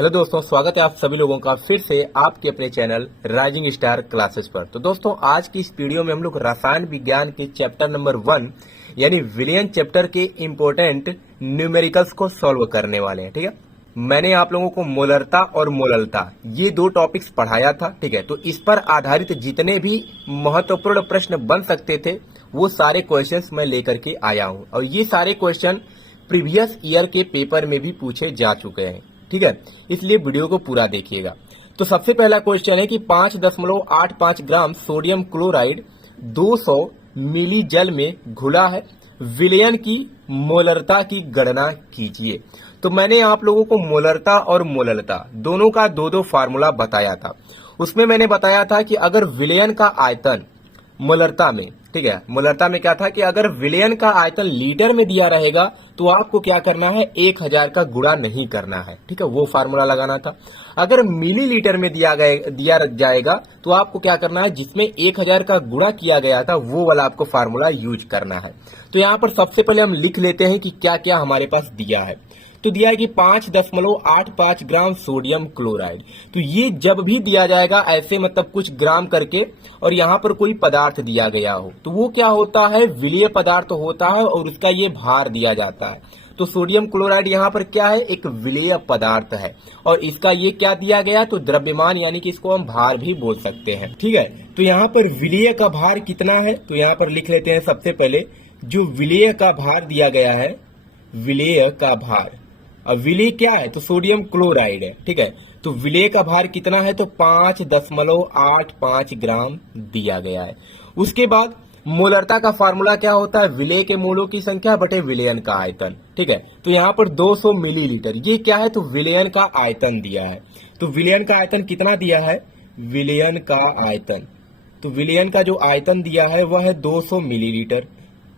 Hello दोस्तों, स्वागत है आप सभी लोगों का फिर से आपके अपने चैनल राइजिंग स्टार क्लासेस पर। तो दोस्तों, आज की इस वीडियो में हम लोग रसायन विज्ञान के चैप्टर नंबर 1 यानी विलियन चैप्टर के इम्पोर्टेंट न्यूमेरिकल्स को सॉल्व करने वाले हैं। ठीक है, मैंने आप लोगों को मोलरता और मोललता ये दो टॉपिक्स पढ़ाया था। ठीक है, तो इस पर आधारित जितने भी महत्वपूर्ण प्रश्न बन सकते थे वो सारे क्वेश्चंस मैं लेकर के आया हूँ, और ये सारे क्वेश्चन प्रीवियस ईयर के पेपर में भी पूछे जा चुके हैं। ठीक है, इसलिए वीडियो को पूरा देखिएगा। तो सबसे पहला क्वेश्चन है कि 5.85 ग्राम सोडियम क्लोराइड 200 मिली जल में घुला है, विलयन की मोलरता की गणना कीजिए। तो मैंने आप लोगों को मोलरता और मोललता दोनों का दो फार्मूला बताया था। उसमें मैंने बताया था कि अगर विलयन का आयतन मोलरता में, ठीक है, मोलरता में क्या था कि अगर विलयन का आयतन लीटर में दिया रहेगा तो आपको क्या करना है, 1000 का गुणा नहीं करना है। ठीक है, वो फार्मूला लगाना था। अगर मिलीलीटर में दिया जाएगा तो आपको क्या करना है, जिसमें 1000 का गुणा किया गया था वो वाला आपको फार्मूला यूज करना है। तो यहाँ पर सबसे पहले हम लिख लेते हैं कि क्या क्या हमारे पास दिया है। तो दिया है कि 5.85 ग्राम सोडियम क्लोराइड। तो ये जब भी दिया जाएगा ऐसे मतलब कुछ ग्राम करके और यहाँ पर कोई पदार्थ दिया गया हो तो वो क्या होता है, विलीय पदार्थ होता है और उसका ये भार दिया जाता है। तो सोडियम क्लोराइड यहाँ पर क्या है, एक विलीय पदार्थ है और इसका ये क्या दिया गया, तो द्रव्यमान, यानी कि इसको हम भार भी बोल सकते हैं। ठीक है, तो यहाँ पर विलीय का भार कितना है, तो यहाँ पर लिख लेते हैं। सबसे पहले जो विलीय का भार दिया गया है, विलीय का भार, अब विलेय क्या है, तो सोडियम क्लोराइड है। ठीक है, तो विलेय का भार कितना है, तो 5.85 ग्राम दिया गया है। उसके बाद मोलरता का फार्मूला क्या होता है, विलेय के मोलों की संख्या बटे विलयन का आयतन। ठीक है, तो यहाँ पर 200 मिलीलीटर, ये क्या है, तो विलयन का आयतन दिया है। तो विलयन का आयतन कितना दिया है, विलयन का आयतन, तो विलयन का जो आयतन दिया है वह है 200 मिलीलीटर।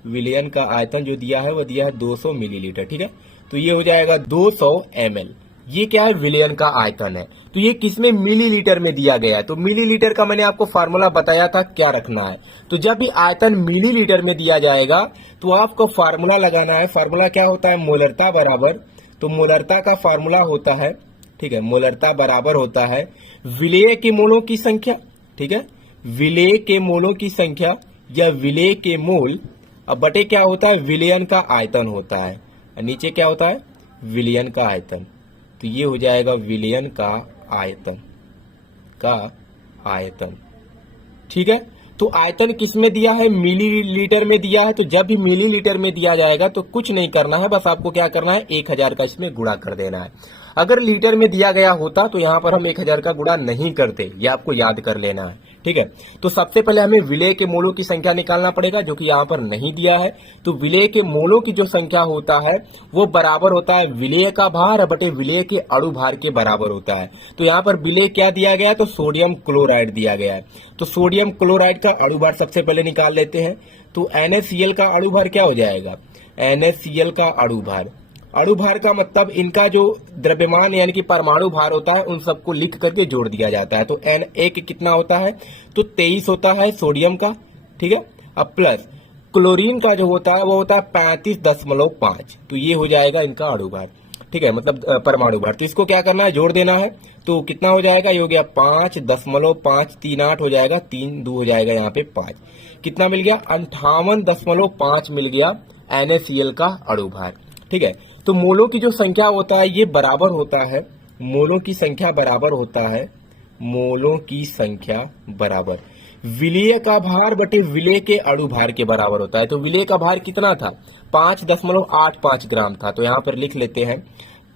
विलयन का आयतन जो दिया है वह दिया है 200 मिलीलीटर। ठीक है, तो ये हो जाएगा 200 ml। ये क्या है, विलयन का आयतन है। तो ये किसमें, मिलीलीटर में दिया गया है। तो मिलीलीटर का मैंने आपको फार्मूला बताया था क्या रखना है। तो जब भी आयतन मिलीलीटर में दिया जाएगा तो आपको फार्मूला लगाना है। फार्मूला क्या होता है, मोलरता बराबर, तो मोलरता का फार्मूला होता है, ठीक है, मोलरता बराबर होता है विलेय के मोलों की संख्या। ठीक है, विलेय के मोलों की संख्या या विलेय के मोल, अब बटे क्या होता है, विलयन का आयतन होता है, नीचे क्या होता है, विलयन का आयतन। तो ये हो जाएगा विलयन का आयतन। ठीक है, तो आयतन किसमें दिया है, मिलीलीटर में दिया है। तो जब भी मिलीलीटर में दिया जाएगा तो कुछ नहीं करना है, बस आपको क्या करना है, 1000 का इसमें गुणा कर देना है। अगर लीटर में दिया गया होता तो यहाँ पर हम 1000 का गुणा नहीं करते, ये आपको याद कर लेना है। ठीक है, तो सबसे पहले हमें विलेय के मोलों की संख्या निकालना पड़ेगा, जो कि यहाँ पर नहीं दिया है। तो विलेय के मोलों की जो संख्या होता है वो बराबर होता है विलेय का भार बटे विलेय के अणु भार के बराबर होता है। तो यहाँ पर विलेय क्या दिया गया है, तो सोडियम क्लोराइड दिया गया है। तो सोडियम क्लोराइड का अणु भार सबसे पहले निकाल लेते हैं। तो NaCl का अणु भार क्या हो जाएगा, NaCl का अणु भार, अणु भार का मतलब इनका जो द्रव्यमान यानी कि परमाणु भार होता है उन सबको लिख करके जोड़ दिया जाता है। तो Na कितना होता है, तो 23 होता है सोडियम का। ठीक है, अब प्लस क्लोरीन का जो होता है वो होता है 35.5। तो ये हो जाएगा इनका अणु भार, ठीक है, मतलब परमाणु भार। तो इसको क्या करना है, जोड़ देना है। तो कितना हो जाएगा, ये हो गया 5.538 हो जाएगा, 3 2 हो जाएगा, यहाँ पे 5 कितना मिल गया, 58.5 मिल गया NaCl का अणु भार। ठीक है, तो मोलों की जो संख्या होता है ये बराबर होता है, मोलों की संख्या बराबर होता है, मोलों की संख्या बराबर विलेय का भार बटे विलेय के अणु भार के बराबर होता है। तो विलेय का भार कितना था, 5.85 ग्राम था। तो यहाँ पर लिख लेते हैं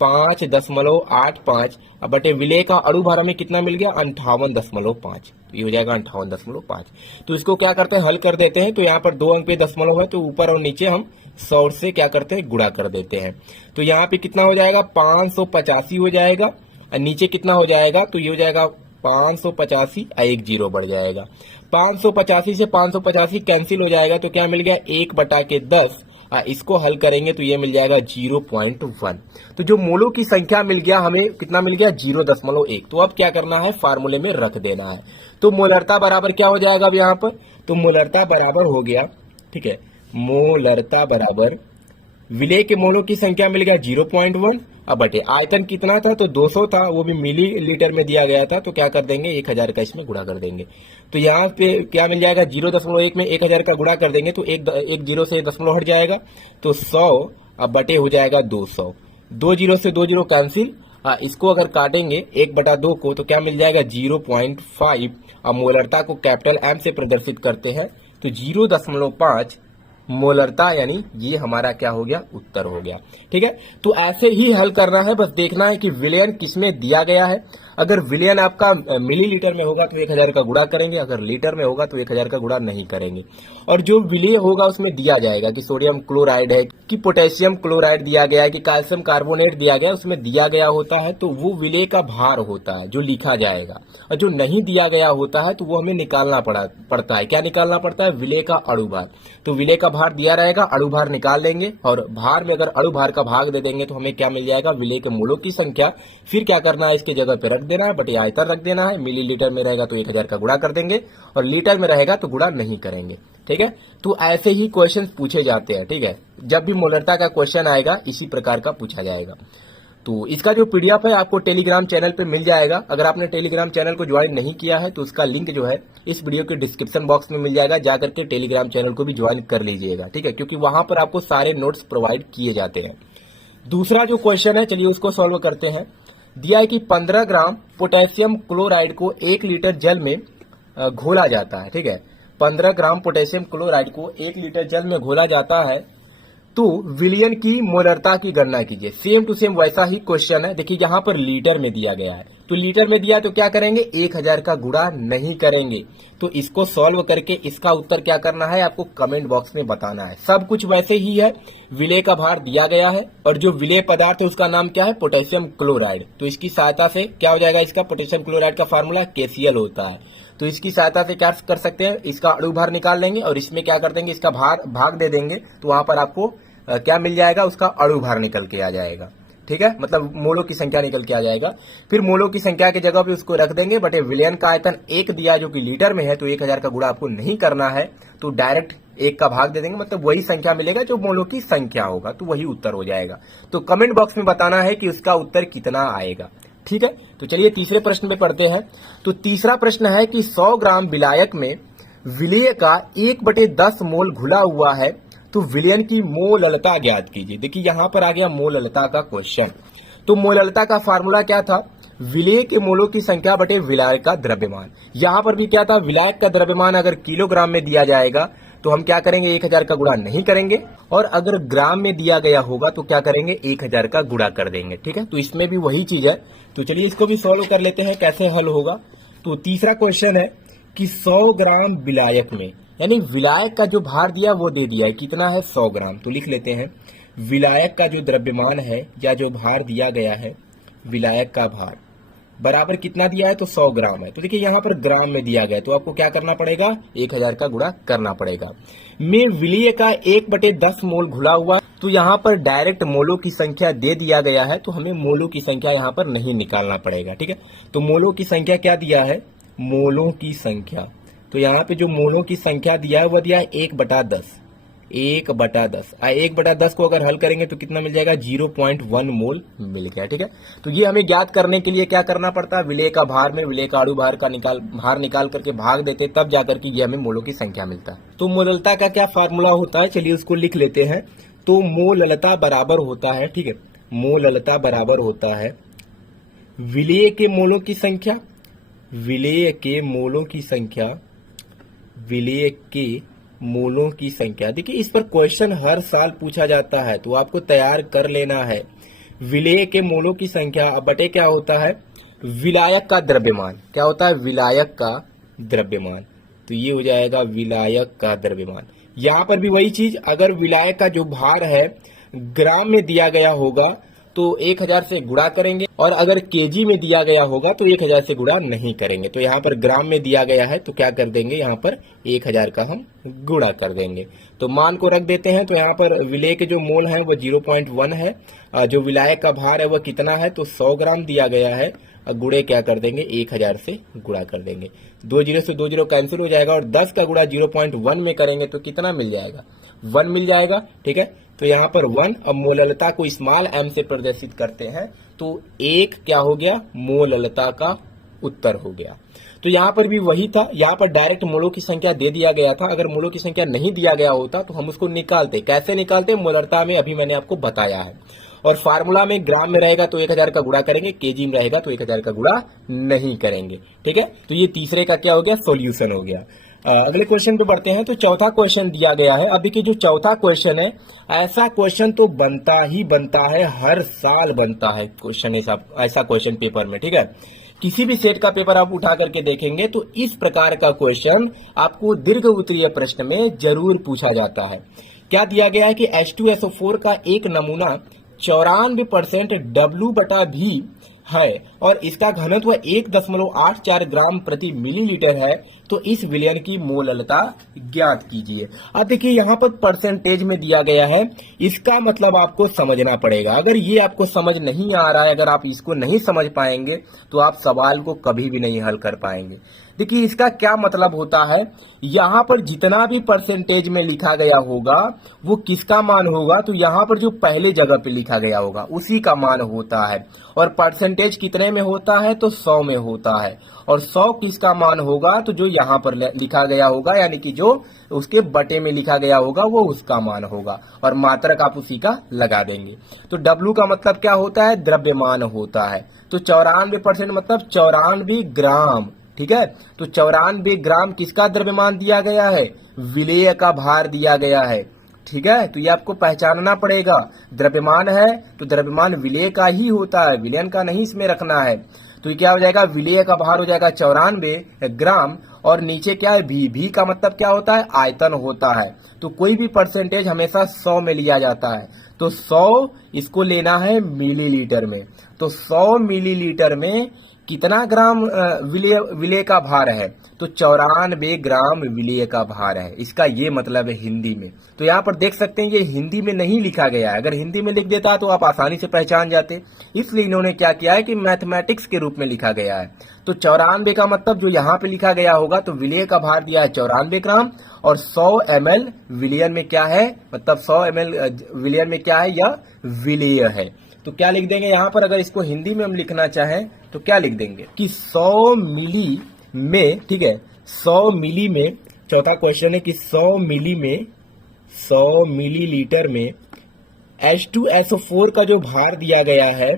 5.85 बटे विलेय का अणु भार हमें कितना मिल गया, 58.5। तो ये हो जाएगा 58.5। तो इसको क्या करते हैं, हल कर देते हैं। तो यहाँ पर 2 अंक पे दशमलव है तो ऊपर और नीचे हम 100 से क्या करते हैं, गुणा कर देते हैं। तो यहाँ पे कितना हो जाएगा, 585 हो जाएगा, और नीचे कितना हो जाएगा, तो ये हो जाएगा 585, एक जीरो बढ़ जाएगा। 585 से 585 कैंसिल हो जाएगा, तो क्या मिल गया, 1/10। इसको हल करेंगे तो ये मिल जाएगा 0.1। तो जो मोलों की संख्या मिल गया, हमें कितना मिल गया, 0.1। तो अब क्या करना है, फार्मूले में रख देना है। तो मोलरता बराबर क्या हो जाएगा अब यहाँ पर, तो मोलरता बराबर हो गया, ठीक है, मोलरता बराबर विलेय के मोलों की संख्या मिल गया 0.1, अब बटे आयतन कितना था तो 200 था, वो भी मिलीलीटर में दिया गया था, तो क्या कर देंगे 1000 का इसमें गुणा कर देंगे। तो यहाँ पे क्या मिल जाएगा 0.1 में 1000 का गुणा कर देंगे तो एक जीरो से दशमलव हट जाएगा, तो 100 अब बटे हो जाएगा 200, 2 जीरो से 2 जीरो कैंसिल। इसको अगर काटेंगे 1/2 को तो क्या मिल जाएगा 0.5। अब मोलरता को कैपिटल एम से प्रदर्शित करते हैं तो 0.5 मोलरता, यानी ये हमारा क्या हो गया उत्तर हो गया। ठीक है, तो ऐसे ही हल करना है, बस देखना है कि विलयन किसमें दिया गया है। अगर विलयन आपका मिलीलीटर में होगा तो 1000 का गुणा करेंगे, अगर लीटर में होगा तो 1000 का गुणा नहीं करेंगे। और जो विलेय होगा उसमें दिया जाएगा कि सोडियम क्लोराइड है, कि पोटेशियम क्लोराइड दिया गया है, कि कैल्शियम कार्बोनेट दिया गया है, उसमें दिया गया होता है तो वो विलेय का भार होता है जो लिखा जाएगा। और जो नहीं दिया गया होता है तो वो हमें निकालना पड़ता है। क्या निकालना पड़ता है? विलेय का अणु भार। तो विलेय का भार दिया रहेगा, अणु भार निकाल लेंगे और भार में अगर अणु भार का भाग दे देंगे तो हमें क्या मिल जाएगा विलेय के मोलों की संख्या। फिर क्या करना है, इसके जगह पे रख देना है, बटे आयतन रख देना है। मिलीलीटर में रहेगा तो 1000 का गुणा कर देंगे और लीटर में रहेगा तो गुणा नहीं करेंगे। ठीक है, तो ऐसे ही क्वेश्चन पूछे जाते हैं। ठीक है, जब भी मोलरता का क्वेश्चन आएगा इसी प्रकार का पूछा जाएगा। तो इसका जो पीडीएफ है आपको टेलीग्राम चैनल पे मिल जाएगा। अगर आपने टेलीग्राम चैनल को ज्वाइन नहीं किया है तो उसका लिंक जो है इस वीडियो के डिस्क्रिप्शन बॉक्स में मिल जाएगा, जाकर के टेलीग्राम चैनल को भी ज्वाइन कर लीजिएगा। ठीक है, क्योंकि वहां पर आपको सारे नोट्स प्रोवाइड किए जाते हैं। दूसरा जो क्वेश्चन है चलिए उसको सॉल्व करते हैं। दिया है कि 15 ग्राम पोटेशियम क्लोराइड को 1 लीटर जल में घोला जाता है। ठीक है, 15 ग्राम पोटेशियम क्लोराइड को 1 लीटर जल में घोला जाता है, तो विलयन की मोलरता की गणना कीजिए। सेम टू सेम वैसा ही क्वेश्चन है। देखिए यहाँ पर लीटर में दिया गया है, तो लीटर में दिया तो क्या करेंगे 1000 का गुणा नहीं करेंगे। तो इसको सॉल्व करके इसका उत्तर क्या करना है आपको कमेंट बॉक्स में बताना है। सब कुछ वैसे ही है, विलेय का भार दिया गया है और जो विलेय पदार्थ है उसका नाम क्या है पोटेशियम क्लोराइड। तो इसकी सहायता से क्या हो जाएगा, इसका पोटेशियम क्लोराइड का फार्मूला KCl होता है। तो इसकी सहायता से क्या कर सकते हैं, इसका अणु भार निकाल लेंगे और इसमें क्या कर देंगे इसका भाग दे देंगे, तो वहां पर आपको क्या मिल जाएगा उसका अणु भार निकल के आ जाएगा। ठीक है, मतलब मोलों की संख्या निकल के आ जाएगा। फिर मोलों की संख्या की जगह पे उसको रख देंगे, बटे विलयन का आयतन 1 दिया जो कि लीटर में है, तो 1000 का गुणा आपको नहीं करना है, तो डायरेक्ट 1 का भाग दे देंगे, मतलब वही संख्या मिलेगा जो मोलों की संख्या होगा, तो वही उत्तर हो जाएगा। तो कमेंट बॉक्स में बताना है कि उसका उत्तर कितना आएगा। ठीक है, तो चलिए तीसरे प्रश्न में पढ़ते हैं। तो तीसरा प्रश्न है कि 100 ग्राम विलायक में विलेय का 1/10 मोल घुला हुआ है, तो विलयन की मोललता ज्ञात कीजिए। देखिए यहां पर आ गया मोललता का क्वेश्चन। तो मोललता का फार्मूला क्या था, विलेय के मोलों की संख्या बटे विलायक का द्रव्यमान। यहां पर भी क्या था, विलायक का द्रव्यमान अगर किलोग्राम में दिया जाएगा तो हम क्या करेंगे 1000 का गुणा नहीं करेंगे, और अगर ग्राम में दिया गया होगा तो क्या करेंगे 1000 का गुणा कर देंगे। ठीक है, तो इसमें भी वही चीज है। तो चलिए इसको भी सॉल्व कर लेते हैं कैसे हल होगा। तो तीसरा क्वेश्चन है कि 100 ग्राम विलायक में, यानी विलायक का जो भार दिया वो दे दिया है, कितना है 100 ग्राम। तो लिख लेते हैं विलायक का जो द्रव्यमान है या जो भार दिया गया है, विलायक का भार बराबर कितना दिया है तो 100 ग्राम है। तो देखिए यहाँ पर ग्राम में दिया गया, तो आपको क्या करना पड़ेगा 1000 का गुणा करना पड़ेगा। में विलेय का 1/10 मोल घुला हुआ, तो यहाँ पर डायरेक्ट मोलों की संख्या दे दिया गया है, तो हमें मोलों की संख्या यहाँ पर नहीं निकालना पड़ेगा। ठीक है, तो मोलों की संख्या क्या दिया है, मोलों की संख्या, तो यहाँ पे जो मोलों की संख्या दिया है वह दिया है 1/10। 1/10 1/10 को अगर हल करेंगे तो कितना मिल जाएगा 0.1 मोल मिल गया। ठीक है, तो ये हमें ज्ञात करने के लिए क्या करना पड़ता है, विलेय का भार में विलेय का अणु भार का भार निकाल करके भाग देते, तब जाकर के ये हमें मोलों की संख्या मिलता है। तो मोललता का क्या फार्मूला होता है, चलिए उसको लिख लेते हैं। तो मोललता बराबर होता है, ठीक है, मोललता बराबर होता है विलेय के मोलों की संख्या, विलेय के मोलों की संख्या, विलेय के मोलों की संख्या। देखिए इस पर क्वेश्चन हर साल पूछा जाता है, तो आपको तैयार कर लेना है। विलेय के मोलों की संख्या बटे क्या होता है विलायक का द्रव्यमान, क्या होता है विलायक का द्रव्यमान, तो ये हो जाएगा विलायक का द्रव्यमान। यहां पर भी वही चीज, अगर विलायक का जो भार है ग्राम में दिया गया होगा तो 1000 से गुणा करेंगे, और अगर केजी में दिया गया होगा तो 1000 से गुणा नहीं करेंगे। तो यहाँ पर ग्राम में दिया गया है तो क्या कर देंगे, यहाँ पर 1000 का हम गुणा कर देंगे। तो मान को रख देते हैं, तो यहाँ पर विलेय के जो मोल है वह 0.1 है, जो विलायक का भार है वह कितना है तो 100 ग्राम दिया गया है, गुणे क्या कर देंगे 1000 से गुणा कर देंगे। 2 जीरो से 2 जीरो कैंसिल हो जाएगा, और 10 का गुणा 0.1 में करेंगे तो कितना मिल जाएगा 1 मिल जाएगा। ठीक है, तो यहाँ पर 1। अब मोललता को स्मॉल m से प्रदर्शित करते हैं तो 1 क्या हो गया, मोललता का उत्तर हो गया। तो यहाँ पर भी वही था, यहाँ पर डायरेक्ट मोलों की संख्या दे दिया गया था। अगर मोलों की संख्या नहीं दिया गया होता तो हम उसको निकालते। कैसे निकालते, मोलरता में अभी मैंने आपको बताया है। और फार्मूला में ग्राम में रहेगा तो 1000 का गुणा करेंगे, केजी में रहेगा तो 1000 का गुणा नहीं करेंगे। ठीक है, तो ये तीसरे का क्या हो गया, सॉल्यूशन हो गया। अगले क्वेश्चन पे बढ़ते हैं। तो चौथा क्वेश्चन दिया गया है। अभी के जो चौथा क्वेश्चन है, ऐसा क्वेश्चन तो बनता ही बनता है, हर साल बनता है क्वेश्चन, ऐसा क्वेश्चन पेपर में। ठीक है, किसी भी सेट का पेपर आप उठा करके देखेंगे तो इस प्रकार का क्वेश्चन आपको दीर्घ उत्तरीय प्रश्न में जरूर पूछा जाता है। क्या दिया गया है कि H2SO4 का एक नमूना 94% W/V है और इसका घनत्व 1.84 ग्राम प्रति मिलीलीटर है, तो इस विलयन की मोललता ज्ञात कीजिए। अब देखिए यहाँ पर परसेंटेज में दिया गया है, इसका मतलब आपको समझना पड़ेगा। अगर ये आपको समझ नहीं आ रहा है, अगर आप इसको नहीं समझ पाएंगे तो आप सवाल को कभी भी नहीं हल कर पाएंगे। देखिए इसका क्या मतलब होता है, यहाँ पर जितना भी परसेंटेज में लिखा गया होगा वो किसका मान होगा, तो यहाँ पर जो पहले जगह पे लिखा गया होगा उसी का मान होता है। और परसेंटेज कितने में होता है, तो 100 में होता है। और 100 किसका मान होगा, तो जो यहाँ पर लिखा गया होगा, यानी कि जो उसके बटे में लिखा गया होगा वो उसका मान होगा, और मात्रक आप उसी का लगा देंगे। तो W का मतलब क्या होता है, द्रव्यमान होता है। तो 94% मतलब 94 ग्राम। ठीक है, तो 94 ग्राम किसका द्रव्यमान दिया गया है, विलेय का भार दिया गया है। ठीक है, तो ये आपको पहचानना पड़ेगा। द्रव्यमान है तो द्रव्यमान विलेय का ही होता है, विलयन का नहीं इसमें रखना है। तो ये क्या हो जाएगा, विलेय का भार हो जाएगा 94 ग्राम, और नीचे क्या है, भी का मतलब क्या होता है, आयतन होता है। तो कोई भी परसेंटेज हमेशा 100 में लिया जाता है, तो 100 इसको लेना है मिलीलीटर में। तो 100 मिलीलीटर में कितना ग्राम विलेय का भार है, तो 94 ग्राम विलेय का भार है। इसका ये मतलब है हिंदी में। तो यहाँ पर देख सकते हैं ये हिंदी में नहीं लिखा गया है, अगर हिंदी में लिख देता तो आप आसानी से पहचान जाते। इसलिए इन्होंने क्या किया है कि मैथमेटिक्स के रूप में लिखा गया है। तो 94 का मतलब जो यहाँ पे लिखा गया होगा, तो विलेय का भार दिया है 94 ग्राम, और 100 ml विलियन में क्या है, मतलब 100 ml विलियन में क्या है, यह विलेय है। तो क्या लिख देंगे यहाँ पर, अगर इसको हिंदी में हम लिखना चाहें तो क्या लिख देंगे कि 100 मिली में, ठीक है, 100 मिली में, चौथा क्वेश्चन है कि 100 मिली में, 100 मिलीलीटर में H2SO4 का जो भार दिया गया है,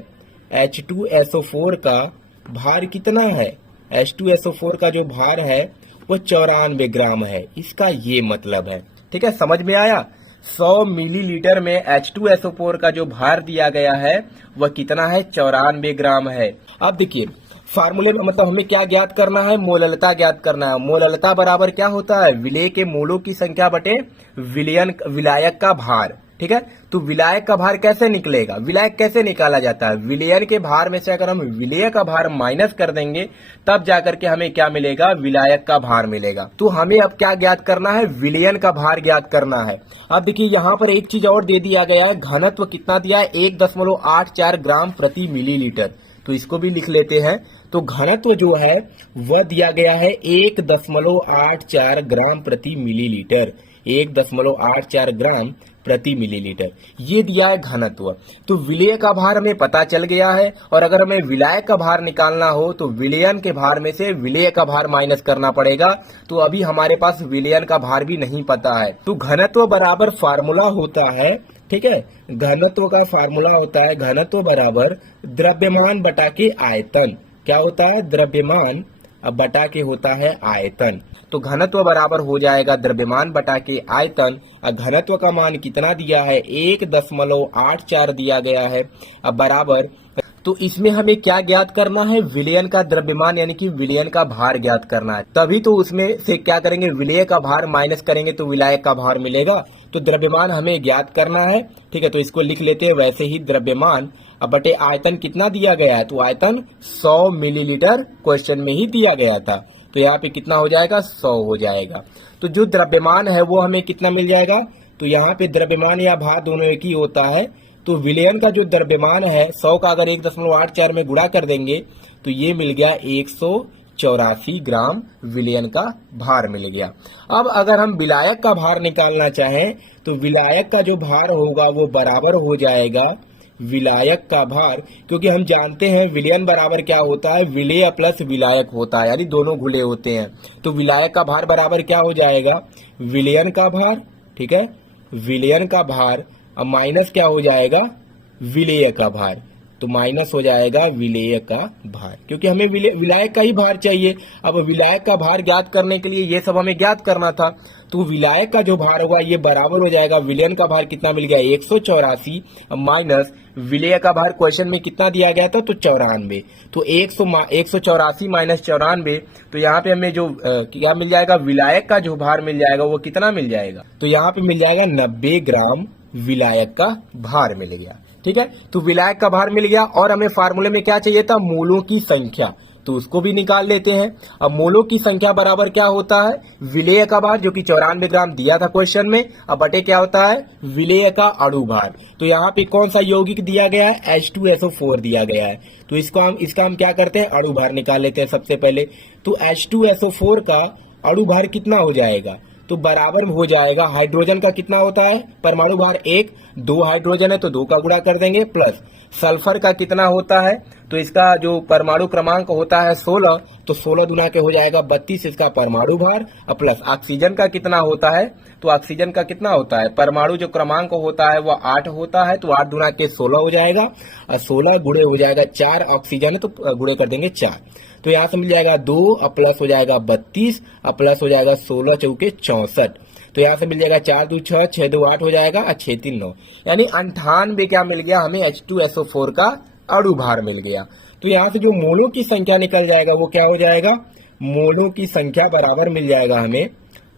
H2SO4 का भार कितना है, H2SO4 का जो भार है वो 94 ग्राम है। इसका ये मतलब है। ठीक है, समझ में आया। 100 मिलीलीटर में H2SO4 का जो भार दिया गया है वह कितना है, 94 ग्राम है। अब देखिए फार्मूले में मतलब हमें क्या ज्ञात करना है, मोललता ज्ञात करना है। मोललता बराबर क्या होता है, विलेय के मोलों की संख्या बटे विलायक का भार। ठीक है, तो विलायक का भार कैसे निकलेगा, विलायक कैसे निकाला जाता है, विलयन के भार में से अगर हम विलेय का भार माइनस कर देंगे तब जाकर के हमें क्या मिलेगा, विलायक का भार मिलेगा। तो हमें अब क्या ज्ञात करना है, विलयन का भार ज्ञात करना है। अब देखिए यहाँ पर एक चीज और दे दिया गया है, घनत्व कितना दिया है, 1.84 ग्राम प्रति मिलीलीटर। तो इसको भी लिख लेते हैं। तो घनत्व जो है वह दिया गया है 1.84 ग्राम प्रति मिलीलीटर, 1.84 ग्राम प्रति मिलीलीटर, ये दिया है घनत्व। तो विलेय का भार हमें पता चल गया है, और अगर हमें विलायक का भार निकालना हो तो विलयन के भार में से विलेय का भार माइनस करना पड़ेगा। तो अभी हमारे पास विलयन का भार भी नहीं पता है। तो घनत्व बराबर फार्मूला होता है, ठीक है, घनत्व का फार्मूला होता है घनत्व बराबर द्रव्यमान बटा के आयतन। क्या होता है, द्रव्यमान अब बटा के होता है आयतन। तो घनत्व बराबर हो जाएगा द्रव्यमान बटा के आयतन। घनत्व का मान कितना दिया है, 1.84 दिया गया है। अब बराबर, तो इसमें हमें क्या ज्ञात करना है, विलयन का द्रव्यमान यानी कि विलयन का भार ज्ञात करना है। तभी तो उसमें से क्या करेंगे, विलेय का भार माइनस करेंगे तो विलायक का भार मिलेगा। तो द्रव्यमान हमें ज्ञात करना है। ठीक है, तो इसको लिख लेते हैं वैसे ही, द्रव्यमान अब बटे आयतन कितना दिया गया है, तो आयतन 100 मिलीलीटर क्वेश्चन में ही दिया गया था। तो यहाँ पे कितना हो जाएगा, 100 हो जाएगा। तो जो द्रव्यमान है वो हमें कितना मिल जाएगा, तो यहाँ पे द्रव्यमान या भार दोनों एक ही होता है। तो विलयन का जो द्रव्यमान है 100 का अगर 1.84 में गुणा कर देंगे तो ये मिल गया 84 ग्राम विलयन का भार मिल गया। अब अगर हम विलायक का भार निकालना चाहें तो विलायक का जो भार होगा वो बराबर हो जाएगा विलायक का भार, क्योंकि हम जानते हैं विलयन बराबर क्या होता है, विलेय प्लस विलायक होता है, यानी दोनों घुले होते हैं। तो विलायक का भार बराबर क्या हो जाएगा, विलयन का भार, ठीक है, विलयन का भार, अब माइनस क्या हो जाएगा, विलेय का भार, तो माइनस हो जाएगा विलेय का भार, क्योंकि हमें विलायक का ही भार चाहिए। अब विलायक का भार ज्ञात करने के लिए ये सब हमें ज्ञात करना था, तो विलायक का जो भार होगा ये बराबर हो जाएगा विलयन का भार कितना मिल गया 184 माइनस विलेय का भार क्वेश्चन में कितना दिया गया था तो 94। तो 184 माइनस 94, तो यहाँ पे हमें जो क्या मिल जाएगा, विलायक का जो भार मिल जाएगा वो कितना मिल जाएगा, तो यहाँ पे मिल जाएगा 90 ग्राम विलायक का भार मिल गया। ठीक है, तो विलायक का भार मिल गया और हमें फार्मूले में क्या चाहिए था, मोलों की संख्या, तो उसको भी निकाल लेते हैं। अब मोलों की संख्या बराबर क्या होता है, विलेय का भार जो कि 94 ग्राम दिया था क्वेश्चन में, अब बटे क्या होता है, विलेय का अणु भार। तो यहाँ पे कौन सा यौगिक दिया गया है, H2SO4 दिया गया है, तो इसका हम क्या करते हैं, अणु भार निकाल लेते हैं सबसे पहले। तो H2SO4 का अणु भार कितना हो जाएगा, तो बराबर हो जाएगा, हाइड्रोजन का कितना होता है, परमाणु भार 1, 2 हाइड्रोजन है तो 2 का गुणा कर देंगे, प्लस सल्फर का कितना होता है, तो इसका जो परमाणु क्रमांक होता है 16, तो 16 गुना के हो जाएगा 32 इसका परमाणु भार, और प्लस ऑक्सीजन का कितना होता है, तो ऑक्सीजन का कितना होता है, परमाणु जो क्रमांक होता है वो 8 होता है, तो 8 गुना के 16 हो जाएगा, और 16 गुणे हो जाएगा 4, ऑक्सीजन है तो गुणे कर देंगे 4, तो यहाँ से मिल जाएगा 2 और प्लस हो जाएगा 32 और प्लस हो जाएगा 16 चौके 64, तो यहाँ से मिल जाएगा 4 2 6, 6 2 8 हो जाएगा और 6 3 9, यानी 98 क्या मिल गया हमें, H2SO4 का अणु भार मिल गया। तो यहाँ से जो मोलों की संख्या निकल जाएगा वो क्या हो जाएगा, मोलों की संख्या बराबर मिल जाएगा हमें,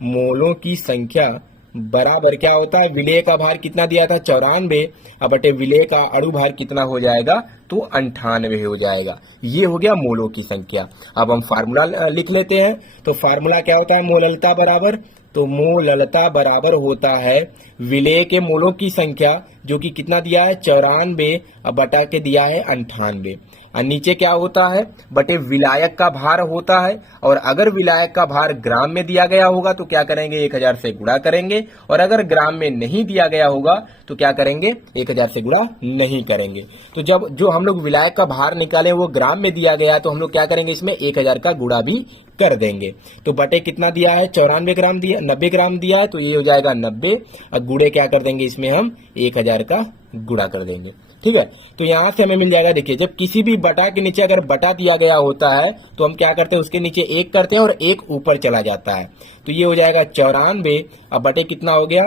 मोलों की संख्या बराबर क्या होता है, विलेय का भार कितना दिया था 94, अब बटे विलेय का अणु भार कितना हो जाएगा, तो 98 हो जाएगा। ये हो गया मोलों की संख्या। अब हम फार्मूला लिख लेते हैं, तो फार्मूला क्या होता है, मोललता बराबर, तो मोललता बराबर होता है विलेय के मोलों की संख्या जो कि कितना दिया है 94 और बटा के दिया है 98, और नीचे क्या होता है, बटे विलायक का भार होता है, और अगर विलायक का भार ग्राम में दिया गया होगा तो क्या करेंगे 1000 से गुणा करेंगे, और अगर ग्राम में नहीं दिया गया होगा तो क्या करेंगे 1000 से गुणा नहीं करेंगे। तो जब जो हम लोग विलायक का भार निकाले वो ग्राम में दिया गया तो हम लोग क्या करेंगे इसमें 1000 का गुणा भी कर देंगे। तो बटे कितना दिया है 94 ग्राम दिया, 90 ग्राम दिया है, तो ये हो जाएगा 90, और गुणे क्या कर देंगे इसमें हम 1000 का गुणा कर देंगे। ठीक है, तो यहाँ से हमें मिल जाएगा, देखिए जब किसी भी बटा के नीचे अगर बटा दिया गया होता है तो हम क्या करते हैं उसके नीचे 1 करते हैं और 1 ऊपर चला जाता है, तो ये हो जाएगा 94, अब बटे कितना हो गया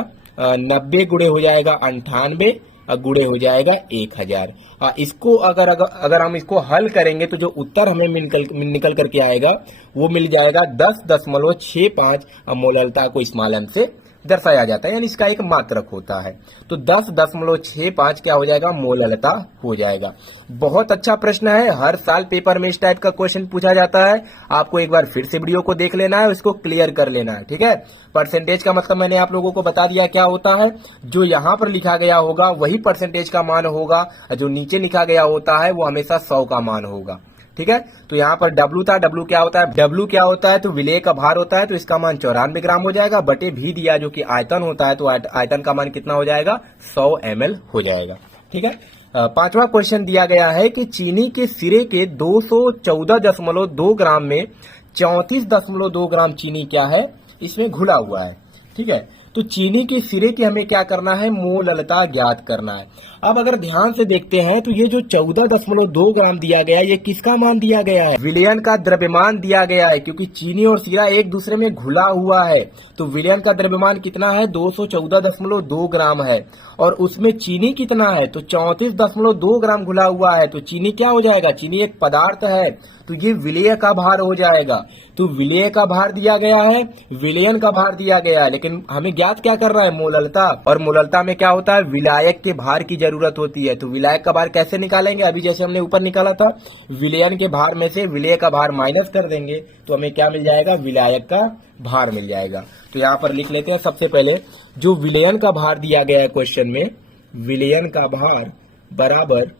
90 गुणे हो जाएगा 98 और गुणे हो जाएगा 1000। इसको अगर हम इसको हल करेंगे तो जो उत्तर हमें निकल करके आएगा वो मिल जाएगा 10.65 मोललता को स्मॉल m से दर्शाया जाता है, यानी इसका एक मात्रक होता है, तो 10.65 क्या हो जाएगा, मोललता हो जाएगा। बहुत अच्छा प्रश्न है, हर साल पेपर में इस टाइप का क्वेश्चन पूछा जाता है, आपको एक बार फिर से वीडियो को देख लेना है, उसको क्लियर कर लेना है। ठीक है, परसेंटेज का मतलब मैंने आप लोगों को बता दिया क्या होता है, जो यहाँ पर लिखा गया होगा वही परसेंटेज का मान होगा, जो नीचे लिखा गया होता है वो हमेशा 100 का मान होगा। ठीक है, तो यहाँ पर W था, W क्या होता है, W क्या होता है, तो विलेय का भार होता है, तो इसका मान 94 ग्राम हो जाएगा, बटे भी दिया जो कि आयतन होता है, तो आयतन का मान कितना हो जाएगा 100 ml हो जाएगा। ठीक है, 5वां क्वेश्चन दिया गया है कि चीनी के सिरे के 214.2 ग्राम में 34.2 ग्राम चीनी क्या है, इसमें घुला हुआ है। ठीक है, तो चीनी के सिरे की हमें क्या करना है, मोललता ज्ञात करना है। अब अगर ध्यान से देखते हैं तो ये जो 14.2 ग्राम दिया गया है ये किसका मान दिया गया है, विलयन का द्रव्यमान दिया गया है, क्योंकि चीनी और सिरा एक दूसरे में घुला हुआ है, तो विलयन का द्रव्यमान कितना है 214.2 ग्राम है, और उसमें चीनी कितना है, तो 34.2 ग्राम घुला हुआ है, तो चीनी क्या हो जाएगा, चीनी एक पदार्थ है, तो ये विलेय का भार हो जाएगा। तो विलेय का भार दिया गया है, विलयन का भार दिया गया है, लेकिन हमें ज्ञात क्या कर रहा है, मोललता, और मोललता में क्या होता है, विलायक के भार की जरूरत होती है। तो विलायक का भार कैसे निकालेंगे, अभी जैसे हमने ऊपर निकाला था, विलयन के भार में से विलेय का भार माइनस कर देंगे तो हमें क्या मिल जाएगा, विलायक का भार मिल जाएगा। तो यहाँ पर लिख लेते हैं सबसे पहले, जो विलयन का भार दिया गया है क्वेश्चन में, विलयन का भार बराबर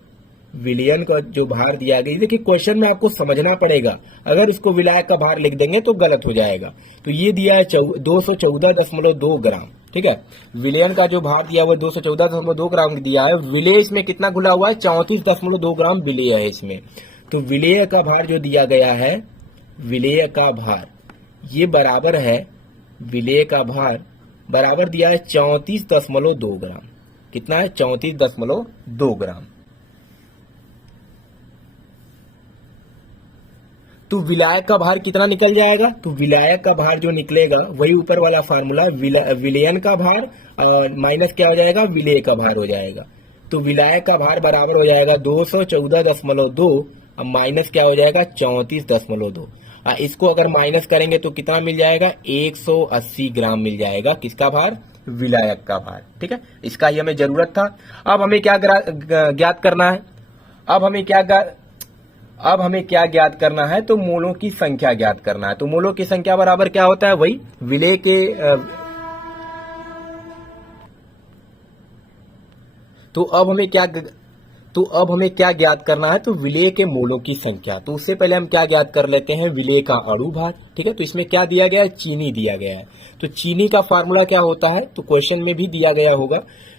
विलयन का जो भार दिया गया, देखिए क्वेश्चन में आपको समझना पड़ेगा, अगर इसको विलायक का भार लिख देंगे तो गलत हो जाएगा। तो ये दिया है 214.2 ग्राम, ठीक है। विलयन का जो भार दिया हुआ 214.2 ग्राम दिया है। विलेय इसमें कितना घुला हुआ है, 34.2 ग्राम विलेय है इसमें। तो विलेय का भार जो दिया गया है, विलेय का भार ये बराबर है, विलेय का भार बराबर दिया है 34.2 ग्राम। कितना है, 34.2 ग्राम। तो विलायक का भार कितना निकल जाएगा, तो विलायक का भार जो निकलेगा वही ऊपर वाला फार्मूला, विलयन का भार माइनस क्या हो जाएगा, विलेय का भार हो जाएगा। तो विलायक का भार बराबर हो जाएगा 214.2 अब माइनस क्या हो जाएगा, 34.2। इसको अगर माइनस करेंगे तो कितना मिल जाएगा, 180 ग्राम मिल जाएगा। किसका भार, विलायक का भार, ठीक है। इसका ही हमें जरूरत था। अब हमें क्या ज्ञात करना है, अब हमें क्या ज्ञात करना है, तो मोलों की संख्या ज्ञात करना है। तो मोलों की संख्या बराबर क्या होता है, वही विलेय के तो अब हमें क्या ज्ञात करना है, तो विलेय के मोलों की संख्या। तो उससे पहले हम क्या ज्ञात कर लेते हैं, विलेय का अणु भार, ठीक है। तो इसमें क्या दिया गया है, चीनी दिया गया है। तो चीनी का फार्मूला क्या होता है, तो क्वेश्चन में भी दिया गया होगा,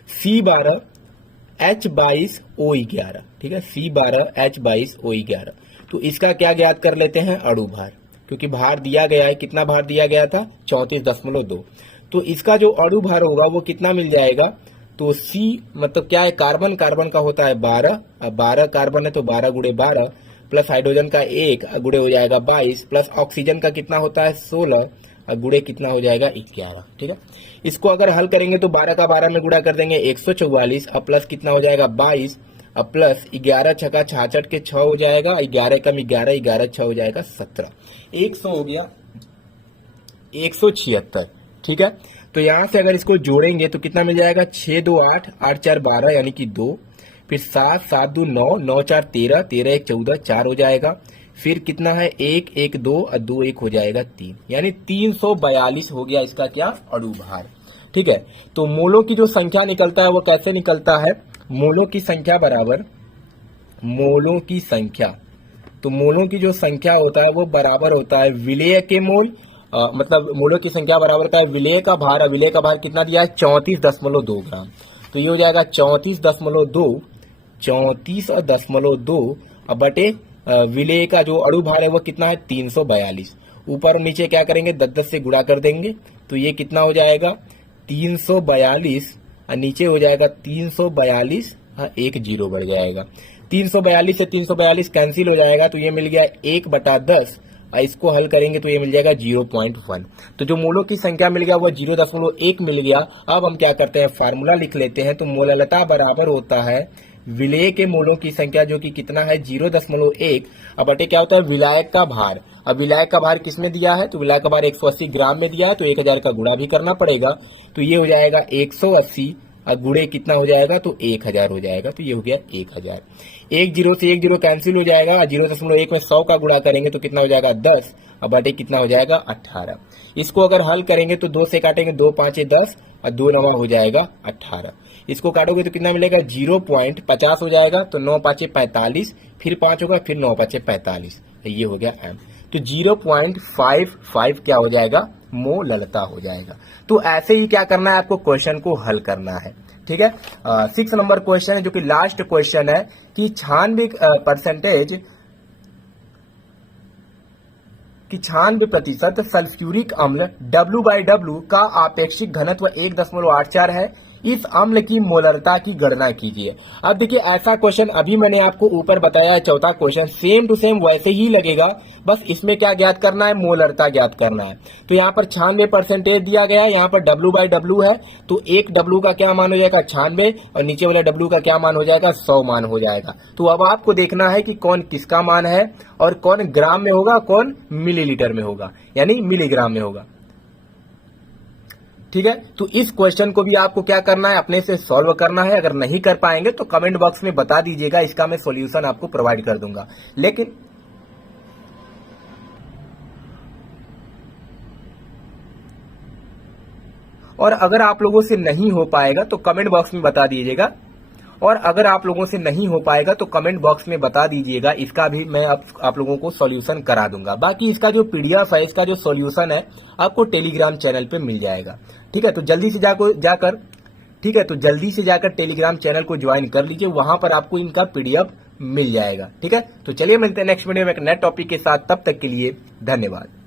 C12H22O11, ठीक है, C12H22O11। तो इसका क्या ज्ञात कर लेते हैं, अणु भार, क्योंकि भार दिया गया है, कितना भार दिया गया था, 34.2। तो इसका जो अणु भार होगा वो कितना मिल जाएगा, तो C मतलब क्या है, कार्बन, कार्बन का होता है 12, अब 12 कार्बन है तो 12 गुणे 12 प्लस हाइड्रोजन का 1 गुणे हो जाएगा 22 प्लस ऑक्सीजन का कितना होता है 16 और गुणे कितना हो जाएगा 11, ठीक है। इसको अगर हल करेंगे तो 12 का 12 में गुणा कर देंगे 144 और प्लस कितना हो जाएगा 22 और प्लस 11 छका 66 के 6 हो जाएगा, 11 कम 11, 11 6 हो जाएगा 17, 100 हो गया 176, ठीक है। तो यहां से अगर इसको जोड़ेंगे तो कितना मिल जाएगा, 6 2 8 8 4 12 यानी कि 2, फिर 7 7 2 9 9 4 13 13 1 14 4 हो जाएगा, फिर कितना है 1 1 2 और 2 1 हो जाएगा 3, यानी 342 हो गया इसका क्या, अणु भार, ठीक है। तो मोलों की जो संख्या निकलता है वो कैसे निकलता है, मोलों की संख्या बराबर, मोलों की संख्या, तो मोलों की जो संख्या होता है वो बराबर होता है विलेय के मोल, मतलब मोलों की संख्या बराबर का है विलेय का भार। और विलेय का भार कितना दिया है, 34.2 ग्राम। तो ये हो जाएगा 34.2 अब बटे विलेय का जो अणु भार है वो कितना है 342। ऊपर और नीचे क्या करेंगे, 10 से गुणा कर देंगे तो ये कितना हो जाएगा 342 और नीचे हो जाएगा 342, एक जीरो बढ़ जाएगा, 342 से 342 कैंसिल हो जाएगा तो ये मिल गया 1/10। इसको हल करेंगे तो ये मिल जाएगा 0.1। तो जो मोलों की संख्या मिल गया वो 0.1 मिल गया। अब हम क्या करते हैं, फार्मूला लिख लेते हैं। तो मोललता बराबर होता है विलेय के मोलों की संख्या जो कि कितना है 0.1 अब बटे क्या होता है विलायक का भार। अब विलायक का भार किसमें दिया है, तो विलायक का भार 180 ग्राम में दिया है, तो 1000 का गुणा भी करना पड़ेगा। तो ये हो जाएगा 180 और गुणे कितना हो जाएगा, तो 1000 हो जाएगा। तो ये हो गया 1000। 1 0 से 1 0 कैंसिल हो जाएगा, 0.1 में 100 का गुणा करेंगे तो कितना हो जाएगा 10 और बटे कितना हो जाएगा 18। इसको अगर हल करेंगे तो 2 से काटेंगे, 2 5 10 और 2 9 हो जाएगा 18। इसको काटोगे तो कितना मिलेगा 0.50 हो जाएगा, तो 9 5 45, फिर 5 होगा, फिर 9 5 45, ये हो गया एम। तो 0.55 क्या हो जाएगा, मोललता हो जाएगा। तो ऐसे ही क्या करना है, आपको क्वेश्चन को हल करना है, ठीक है। 6 नंबर क्वेश्चन है जो कि लास्ट क्वेश्चन है कि 96% सल्फ्यूरिक अम्ल W/W का आपेक्षिक घनत्व 1.84 है। इस अम्ल की मोलरता की गणना कीजिए। अब देखिए ऐसा क्वेश्चन अभी मैंने आपको ऊपर बताया है, चौथा क्वेश्चन सेम टू सेम वैसे ही लगेगा, बस इसमें क्या ज्ञात करना है, मोलरता ज्ञात करना है। तो यहाँ पर 96% दिया गया है, यहाँ पर W/W है, तो एक W का क्या मान हो जाएगा 96 और नीचे वाला W का क्या मान हो जाएगा 100 मान हो जाएगा। तो अब आपको देखना है कि कौन किसका मान है और कौन ग्राम में होगा, कौन मिलीलीटर में होगा, यानी मिलीग्राम में होगा, ठीक है। तो इस क्वेश्चन को भी आपको क्या करना है, अपने से सॉल्व करना है। अगर नहीं कर पाएंगे तो कमेंट बॉक्स में बता दीजिएगा, इसका मैं सॉल्यूशन आपको प्रोवाइड कर दूंगा। लेकिन और अगर आप लोगों से नहीं हो पाएगा तो कमेंट बॉक्स में बता दीजिएगा और अगर आप लोगों से नहीं हो पाएगा तो कमेंट बॉक्स में बता दीजिएगा, इसका भी मैं आप लोगों को सॉल्यूशन करा दूंगा। बाकी इसका जो पीडीएफ है, इसका जो सॉल्यूशन है आपको टेलीग्राम चैनल पे मिल जाएगा। ठीक है, तो जल्दी से जाकर टेलीग्राम चैनल को ज्वाइन कर लीजिए, वहां पर आपको इनका पीडीएफ मिल जाएगा। ठीक है, तो चलिए मिलते हैं नेक्स्ट वीडियो में एक नए टॉपिक के साथ, तब तक के लिए धन्यवाद।